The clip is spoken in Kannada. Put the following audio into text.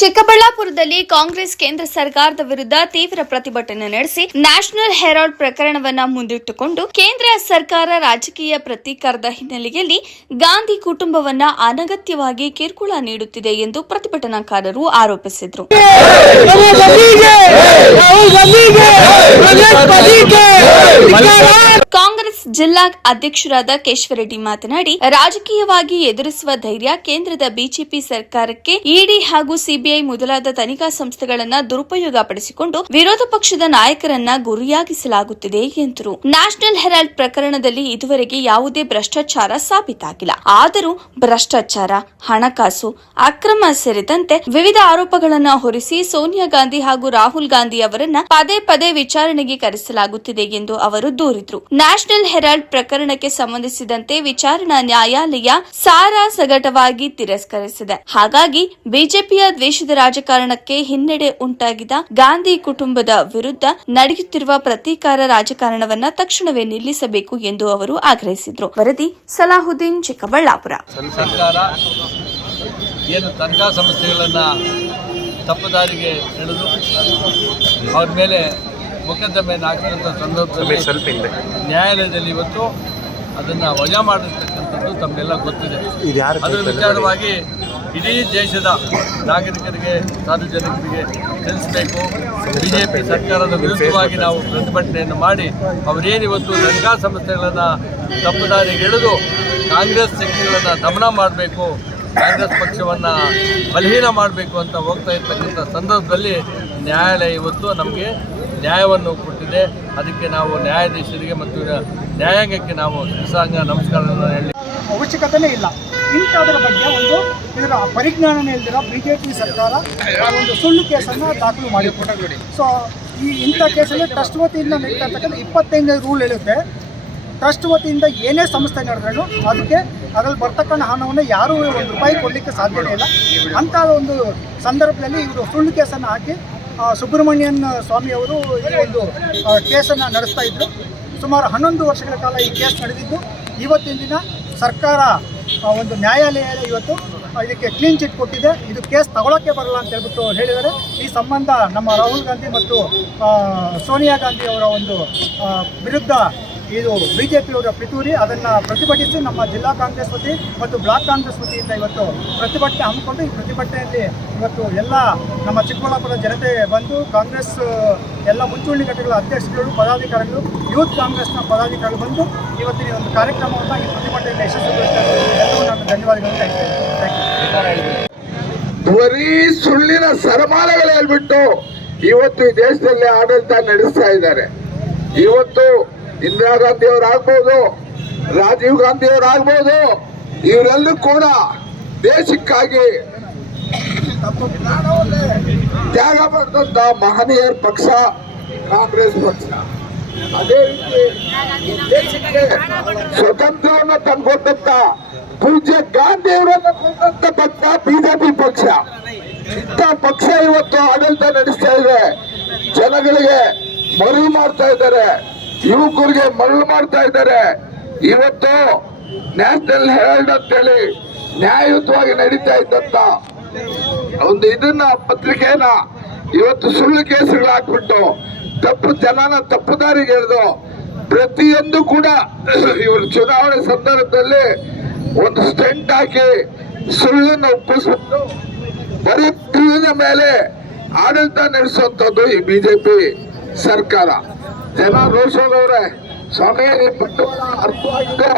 ಚಿಕ್ಕಬಳ್ಳಾಪುರದಲ್ಲಿ ಕಾಂಗ್ರೆಸ್ ಕೇಂದ್ರ ಸರ್ಕಾರದ ವಿರುದ್ಧ ತೀವ್ರ ಪ್ರತಿಭಟನೆ ನಡೆಸಿ ನ್ಯಾಷನಲ್ ಹೆರಾಲ್ಡ್ ಪ್ರಕರಣವನ್ನ ಮುಂದಿಟ್ಟುಕೊಂಡು ಕೇಂದ್ರ ಸರ್ಕಾರ ರಾಜಕೀಯ ಪ್ರತೀಕಾರದ ಹಿನ್ನೆಲೆಯಲ್ಲಿ ಗಾಂಧಿ ಕುಟುಂಬವನ್ನ ಅನಗತ್ಯವಾಗಿ ಕಿರುಕುಳ ನೀಡುತ್ತಿದೆ ಎಂದು ಪ್ರತಿಭಟನಾಕಾರರು ಆರೋಪಿಸಿದರು. ಕಾಂಗ್ರೆಸ್ ಜಿಲ್ಲಾ ಅಧ್ಯಕ್ಷರಾದ ಕೇಶವರೆಡ್ಡಿ ಮಾತನಾಡಿ, ರಾಜಕೀಯವಾಗಿ ಎದುರಿಸುವ ಧೈರ್ಯ ಕೇಂದ್ರದ ಬಿಜೆಪಿ ಸರ್ಕಾರಕ್ಕೆ ಇಡಿ ಹಾಗೂ ಸಿಬಿಐ ಮೊದಲಾದ ತನಿಖಾ ಸಂಸ್ಥೆಗಳನ್ನ ದುರುಪಯೋಗ ಪಡಿಸಿಕೊಂಡು ವಿರೋಧ ಪಕ್ಷದ ನಾಯಕರನ್ನ ಗುರಿಯಾಗಿಸಲಾಗುತ್ತಿದೆ ಎಂದರು. ನ್ಯಾಷನಲ್ ಹೆರಾಲ್ಡ್ ಪ್ರಕರಣದಲ್ಲಿ ಇದುವರೆಗೆ ಯಾವುದೇ ಭ್ರಷ್ಟಾಚಾರ ಸಾಬೀತಾಗಿಲ್ಲ. ಆದರೂ ಭ್ರಷ್ಟಾಚಾರ, ಹಣಕಾಸು, ಅಕ್ರಮ ಸೇರಿದಂತೆ ವಿವಿಧ ಆರೋಪಗಳನ್ನು ಹೊರಿಸಿ ಸೋನಿಯಾ ಗಾಂಧಿ ಹಾಗೂ ರಾಹುಲ್ ಗಾಂಧಿ ಅವರನ್ನ ಪದೇ ಪದೇ ವಿಚಾರಣೆಗೆ ಕರೆಸಲಾಗುತ್ತಿದೆ ಎಂದು ಅವರು ದೂರಿದರು. ನ್ಯಾಷನಲ್ ಹೆರಾಲ್ಡ್ ಪ್ರಕರಣಕ್ಕೆ ಸಂಬಂಧಿಸಿದಂತೆ ವಿಚಾರಣಾ ನ್ಯಾಯಾಲಯ ಸಾರಾಸಗಟವಾಗಿ ತಿರಸ್ಕರಿಸಿದೆ. ಹಾಗಾಗಿ ಬಿಜೆಪಿಯ ದ್ವೇಷದ ರಾಜಕಾರಣಕ್ಕೆ ಹಿನ್ನಡೆ ಉಂಟಾಗಿದ್ದ ಗಾಂಧಿ ಕುಟುಂಬದ ವಿರುದ್ಧ ನಡೆಯುತ್ತಿರುವ ಪ್ರತೀಕಾರ ರಾಜಕಾರಣವನ್ನ ತಕ್ಷಣವೇ ನಿಲ್ಲಿಸಬೇಕು ಎಂದು ಅವರು ಆಗ್ರಹಿಸಿದರು. ವರದಿ ಸಲಾಹುದ್ದೀನ್, ಚಿಕ್ಕಬಳ್ಳಾಪುರ. ಸರ್ಕಾರ ಏನು ತನಿಖಾ ಸಂಸ್ಥೆಗಳನ್ನ ತಪ್ಪುದಾರಿಗೆ ಎಳೆದು ಅವ್ರ ಮೇಲೆ ಮೊಕದ್ದಮೆ ಹಾಕಿದಂಥ ಸಂದರ್ಭದಲ್ಲಿ ನ್ಯಾಯಾಲಯದಲ್ಲಿ ಇವತ್ತು ಅದನ್ನು ವಜಾ ಮಾಡಿರ್ತಕ್ಕಂಥದ್ದು ತಮಗೆಲ್ಲ ಗೊತ್ತಿದೆ. ಅದರ ವಿಚಾರವಾಗಿ ಇಡೀ ದೇಶದ ನಾಗರಿಕರಿಗೆ, ಸಾರ್ವಜನಿಕರಿಗೆ ತಿಳಿಸಬೇಕು. ಬಿಜೆಪಿ ಸರ್ಕಾರದ ವಿರುದ್ಧವಾಗಿ ನಾವು ಪ್ರತಿಭಟನೆಯನ್ನು ಮಾಡಿ ಅವರೇನಿವತ್ತು ತನಿಖಾ ಸಂಸ್ಥೆಗಳನ್ನು ತಪ್ಪುದಾರಿಗೆ ಎಳೆದು ಕಾಂಗ್ರೆಸ್ ಶಕ್ತಿಗಳನ್ನು ದಮನ ಮಾಡಬೇಕು, ಕಾಂಗ್ರೆಸ್ ಪಕ್ಷವನ್ನು ಬಲಹೀನ ಮಾಡಬೇಕು ಅಂತ ಹೋಗ್ತಾ ಇರ್ತಕ್ಕಂಥ ಸಂದರ್ಭದಲ್ಲಿ ನ್ಯಾಯಾಲಯ ಇವತ್ತು ನಮಗೆ ನ್ಯಾಯವನ್ನು ಕೊಟ್ಟಿದೆ. ಅದಕ್ಕೆ ನಾವು ನ್ಯಾಯಾಧೀಶರಿಗೆ ಮತ್ತು ನ್ಯಾಯಾಂಗಕ್ಕೆ ನಾವು ಶಿರಸಾಂಗ ನಮಸ್ಕಾರವನ್ನು ಹೇಳಿ ಅವಶ್ಯಕತೆಯೇ ಇಲ್ಲ. ಇಂಥದ್ರ ಬಗ್ಗೆ ಇದರ ಪರಿಜ್ಞಾನನೇ ಇಲ್ದಿರ ಬಿಜೆಪಿ ಸರ್ಕಾರ ಒಂದು ಸುಳ್ಳು ಕೇಸನ್ನು ದಾಖಲು ಮಾಡಿಕೊಟ್ಟು, ಸೊ ಇಂಥ ಕೇಸಲ್ಲಿ ಟ್ರಸ್ಟ್ ವತಿಯಿಂದ ನಡೀತಾ ಇರ್ತಕ್ಕಂಥ 25 ರೂಲ್ ಹೇಳುತ್ತೆ. ಟ್ರಸ್ಟ್ ವತಿಯಿಂದ ಏನೇ ಸಂಸ್ಥೆ ನಡೆದ್ರೂ ಅದಕ್ಕೆ ಅದರಲ್ಲಿ ಬರ್ತಕ್ಕಂಥ ಹಣವನ್ನು ಯಾರೂ ₹1 ಕೊಡಲಿಕ್ಕೆ ಸಾಧ್ಯವೇ ಇಲ್ಲ. ಅಂಥ ಒಂದು ಸಂದರ್ಭದಲ್ಲಿ ಇವರು ಸುಳ್ಳು ಕೇಸನ್ನು ಹಾಕಿ ಸುಬ್ರಹ್ಮಣ್ಯನ್ ಸ್ವಾಮಿಯವರು ಈ ಒಂದು ಕೇಸನ್ನು ನಡೆಸ್ತಾ ಇದ್ದರು. ಸುಮಾರು 11 ವರ್ಷಗಳ ಕಾಲ ಈ ಕೇಸ್ ನಡೆದಿದ್ದು ಇವತ್ತಿನ ದಿನ ಸರ್ಕಾರ ಒಂದು ನ್ಯಾಯಾಲಯ ಇವತ್ತು ಇದಕ್ಕೆ ಕ್ಲೀನ್ ಚಿಟ್ ಕೊಟ್ಟಿದೆ. ಇದು ಕೇಸ್ ತಗೊಳ್ಳೋಕ್ಕೆ ಬರಲ್ಲ ಅಂತ ಹೇಳ್ಬಿಟ್ಟು ಹೇಳಿದ್ದಾರೆ. ಈ ಸಂಬಂಧ ನಮ್ಮ ರಾಹುಲ್ ಗಾಂಧಿ ಮತ್ತು ಸೋನಿಯಾ ಗಾಂಧಿ ಅವರ ಒಂದು ವಿರುದ್ಧ ಇದು ಬಿಜೆಪಿಯವರ ಪಿತೂರಿ, ಅದನ್ನು ಪ್ರತಿಭಟಿಸಿ ನಮ್ಮ ಜಿಲ್ಲಾ ಕಾಂಗ್ರೆಸ್ ವತಿ ಮತ್ತು ಬ್ಲಾಕ್ ಕಾಂಗ್ರೆಸ್ ವತಿಯಿಂದ ಇವತ್ತು ಪ್ರತಿಭಟನೆ ಹಮ್ಮಿಕೊಂಡು ಈ ಪ್ರತಿಭಟನೆಯಲ್ಲಿ ಇವತ್ತು ಎಲ್ಲ ನಮ್ಮ ಚಿಕ್ಕಬಳ್ಳಾಪುರ ಜನತೆ ಬಂದು ಕಾಂಗ್ರೆಸ್ ಎಲ್ಲ ಮುಂಚೂಣಿ ಘಟಕಗಳ ಅಧ್ಯಕ್ಷಗಳು, ಪದಾಧಿಕಾರಿಗಳು, ಯೂತ್ ಕಾಂಗ್ರೆಸ್ನ ಪದಾಧಿಕಾರಿಗಳು ಬಂದು ಇವತ್ತಿನ ಒಂದು ಕಾರ್ಯಕ್ರಮವನ್ನು ಈ ಪ್ರತಿಭಟನೆಯಲ್ಲಿ ಯಶಸ್ವಿಗೊಳಿಸಿದ್ದಾರೆ. ಎಲ್ಲರೂ ನಾನು ಧನ್ಯವಾದಗಳನ್ನು ಹೇಳ್ತೇನೆ. ಬರೀ ಸುಳ್ಳಿನ ಸರಮಾಲೆಗಳು ಹೇಳ್ಬಿಟ್ಟು ಇವತ್ತು ಈ ದೇಶದಲ್ಲಿ ಆಡಳಿತ ನಡೆಸ್ತಾ ಇದ್ದಾರೆ. ಇವತ್ತು ಇಂದಿರಾ ಗಾಂಧಿ ಅವರಾಗ್ಬೋದು, ರಾಜೀವ್ ಗಾಂಧಿ ಅವರಾಗ್ಬೋದು, ಇವರೆಲ್ಲರೂ ಕೂಡ ದೇಶಕ್ಕಾಗಿ ತಮ್ಮ ಪ್ರಾಣವನ್ನೇ ತ್ಯಾಗ ಮಾಡಿದಂತ ಮಹನೀಯರ ಪಕ್ಷ ಕಾಂಗ್ರೆಸ್ ಪಕ್ಷ. ಅದೇ ರೀತಿ ದೇಶಕ್ಕೆ ಸ್ವತಂತ್ರವನ್ನು ತಂದುಕೊಟ್ಟಂತ ಪೂಜ್ಯ ಗಾಂಧಿ ಅವರನ್ನು ಕೊಂದಂತ ಪಕ್ಷ ಬಿಜೆಪಿ ಪಕ್ಷ. ಇಂಥ ಪಕ್ಷ ಇವತ್ತು ಆಡಳಿತ ನಡೆಸ್ತಾ ಇದೆ. ಜನಗಳಿಗೆ ಮರಳು ಮಾಡ್ತಾ ಇದ್ದಾರೆ, ಯುವಕರಿಗೆ ಮರಳು ಮಾಡ್ತಾ ಇದ್ದಾರೆ. ಇವತ್ತು ನ್ಯಾಷನಲ್ ಹೆರಾಲ್ಡ್ ಅಂತೇಳಿ ನ್ಯಾಯಯುತವಾಗಿ ನಡೀತಾ ಇದ್ದಂತ ಒಂದು ಇದನ್ನ ಪತ್ರಿಕೆಯನ್ನ ಇವತ್ತು ಸುಳ್ಳು ಕೇಸುಗಳು ಹಾಕ್ಬಿಟ್ಟು ಜನನ ತಪ್ಪುದಾರಿಗೆ ಎಳೆದು ಪ್ರತಿಯೊಂದು ಕೂಡ ಇವರು ಚುನಾವಣೆ ಸಂದರ್ಭದಲ್ಲಿ ಒಂದು ಸ್ಟೆಂಟ್ ಹಾಕಿ ಸುಳ್ಳನ್ನು ಒಪ್ಪಿಸ್ಬಿಟ್ಟು ಬರೀ ಟಿವಿನ ಮೇಲೆ ಆಡಳಿತ ನಡೆಸುವಂಥದ್ದು ಈ ಬಿಜೆಪಿ ಸರ್ಕಾರ. ಜನ ರೋಷದವ್ರೆ, ಸ್ವಾಮಿ ಅರ್ಥವಾಗಿದೆ.